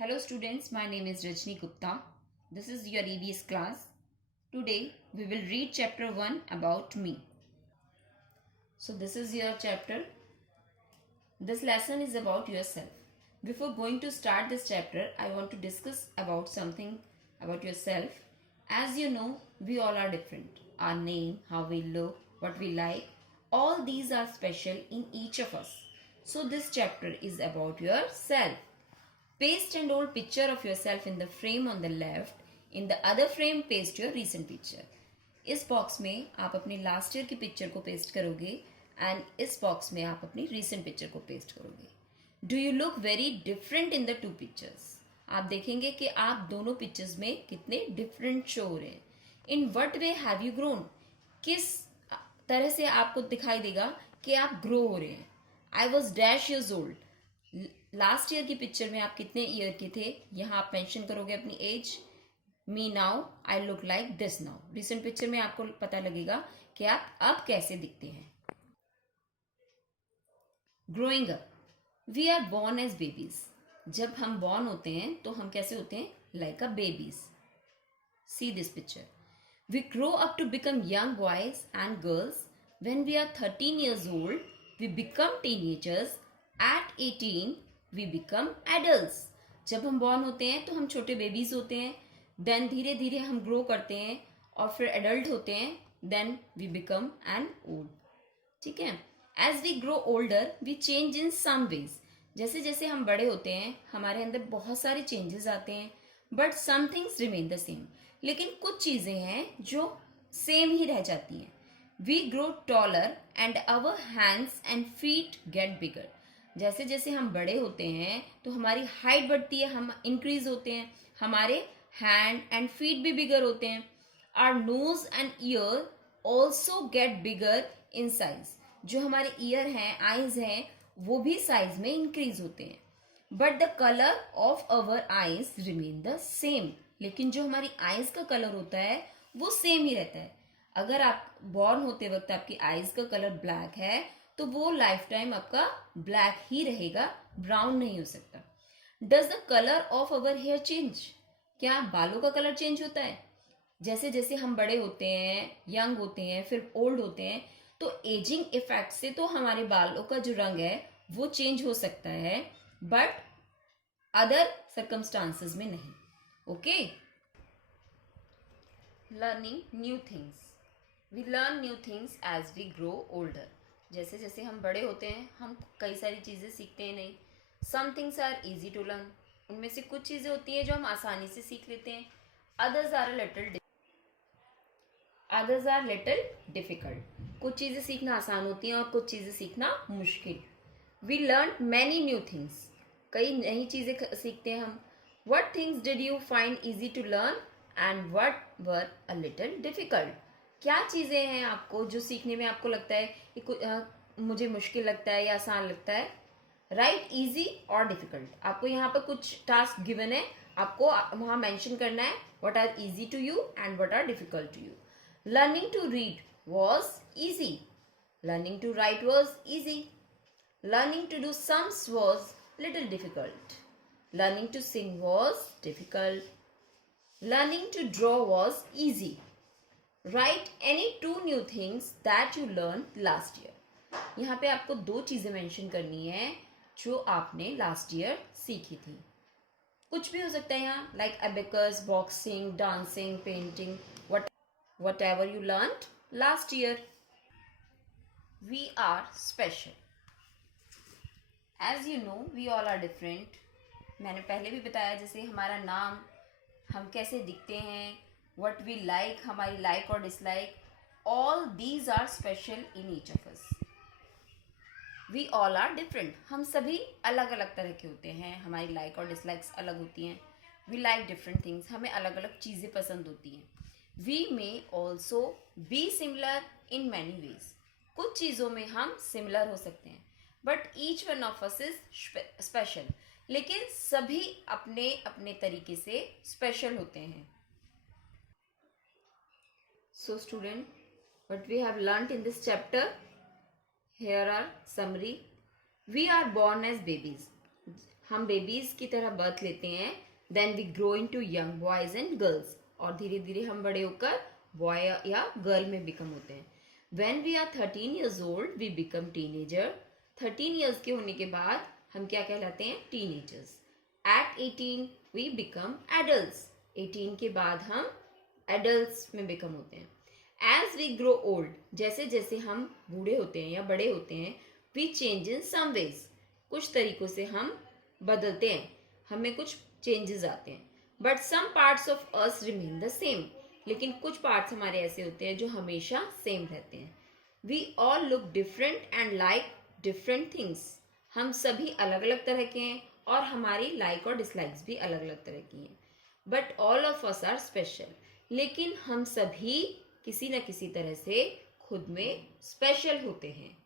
Hello students, my name is Rajni Gupta. This is your EVS class. Today we will read chapter 1 about me. So this is your chapter. This lesson is about yourself. Before going to start this chapter, I want to discuss about something about yourself. As you know, we all are different. Our name, how we look, what we like, all these are special in each of us. So this chapter is about yourself. Paste an old picture of yourself in the frame on the left. In the other frame, paste your recent picture. इस box में आप अपनी last year की picture को paste करोगे and इस box में आप अपनी रीसेंट पिक्चर को पेस्ट करोगे. Do you look very different in the two pictures? आप देखेंगे कि आप दोनों पिक्चर्स में कितने डिफरेंट शो हो रहे हैं. In what way have you grown? किस तरह से आपको दिखाई देगा कि आप ग्रो हो रहे हैं. I was dash years old. Last year की पिक्चर में आप कितने ईयर के थे, यहाँ आप मेंशन करोगे अपनी age. Me now I look like this now. Recent picture में आपको पता लगेगा कि आप अब कैसे दिखते हैं. Growing up. We are born as babies. जब हम बॉर्न होते हैं तो हम कैसे होते हैं? Like a babies. See this picture. We grow up to become young boys and girls. When we are 13 years old, we become teenagers. At 18, we become adults. जब हम बॉर्न होते हैं तो हम छोटे बेबीज होते हैं. देन धीरे धीरे हम ग्रो करते हैं और फिर एडल्ट होते हैं. Then we become an old. ठीक है. As we grow older we change in some ways. जैसे जैसे हम बड़े होते हैं हमारे अंदर बहुत सारे चेंजेस आते हैं. But some things remain the same. लेकिन कुछ चीजें हैं जो सेम ही रह जाती हैं. We grow taller and our hands and feet get bigger. जैसे जैसे हम बड़े होते हैं तो हमारी हाइट बढ़ती है, हम इंक्रीज होते हैं, हमारे हैंड एंड फीट भी बिगर होते हैं. Our nose and ear also get bigger in size. जो हमारे ईयर हैं, आईज हैं, वो भी साइज में इंक्रीज होते हैं. But the colour of our eyes remain the same. लेकिन जो हमारी आईज का कलर होता है वो सेम ही रहता है. अगर आप बॉर्न होते वक्त आपकी आईज का कलर ब्लैक है तो वो लाइफ टाइम आपका ब्लैक ही रहेगा, ब्राउन नहीं हो सकता. Does the colour of our hair change? क्या बालों का कलर चेंज होता है? जैसे जैसे हम बड़े होते हैं, यंग होते हैं, फिर ओल्ड होते हैं, तो एजिंग इफेक्ट से तो हमारे बालों का जो रंग है वो चेंज हो सकता है, बट अदर सर्कमस्टांसेस में नहीं. Okay. Learning new things. We learn new things as we grow older. जैसे जैसे हम बड़े होते हैं हम कई सारी चीज़ें सीखते हैं. नहीं, some things are easy to learn. उनमें से कुछ चीज़ें होती हैं जो हम आसानी से सीख लेते हैं. Others are little difficult. कुछ चीज़ें सीखना आसान होती हैं और कुछ चीज़ें सीखना मुश्किल. We learn many new things. कई नई चीज़ें सीखते हैं हम. What things did you find easy to learn and what were a little difficult? क्या चीज़ें हैं आपको जो सीखने में आपको लगता है कि मुझे मुश्किल लगता है या आसान लगता है? राइट इजी और डिफिकल्ट. आपको यहाँ पर कुछ टास्क गिवन है, आपको वहाँ मेंशन करना है what are easy to you and what are difficult to you. Learning to read was easy. Learning to write was easy. Learning to do sums was little difficult. Learning to sing was difficult. Learning to draw was easy. Write any two new things that you learn last year. यहाँ पे आपको दो चीज़ें mention करनी है जो आपने last year सीखी थी. कुछ भी हो सकता है यहाँ, like abacus, boxing, dancing, painting, whatever you learn last year. We are special. As you know we all are different. मैंने पहले भी बताया जैसे हमारा नाम, हम कैसे दिखते हैं, what we like, हमारी लाइक और dislike, all these are special in each of us. We all are different. हम सभी अलग अलग तरह के होते हैं. हमारी लाइक और डिसलाइक्स अलग होती हैं. We like different things. हमें अलग अलग चीज़ें पसंद होती हैं. We may also be similar in many ways. कुछ चीज़ों में हम सिमिलर हो सकते हैं. But each one of us is special. लेकिन सभी अपने अपने तरीके से स्पेशल होते हैं. So student, what we have learnt in this chapter, here are summary. We are born as babies. हम बेबीज की तरह बर्थ लेते हैं, then we grow into young boys and girls, और धीरे धीरे हम बड़े होकर बॉय या गर्ल में बिकम होते हैं. When we are 13 years old we become teenager. 13 years के होने के बाद हम क्या कहलाते हैं? Teenagers. At 18 we become adults. 18 के बाद हम एडल्ट्स में बिकम होते हैं. एज वी ग्रो ओल्ड, जैसे जैसे हम बूढ़े होते हैं या बड़े होते हैं, we change in some ways, कुछ तरीकों से हम बदलते हैं, हमें कुछ चेंजेस आते हैं. But some parts of us remain the same, लेकिन कुछ पार्ट्स हमारे ऐसे होते हैं जो हमेशा सेम रहते हैं. We all look different and like different things. हम सभी अलग अलग तरह के हैं और हमारी लाइक और डिसलाइक्स भी अलग अलग तरह की हैं. But all of us are special, लेकिन हम सभी किसी न किसी तरह से खुद में स्पेशल होते हैं.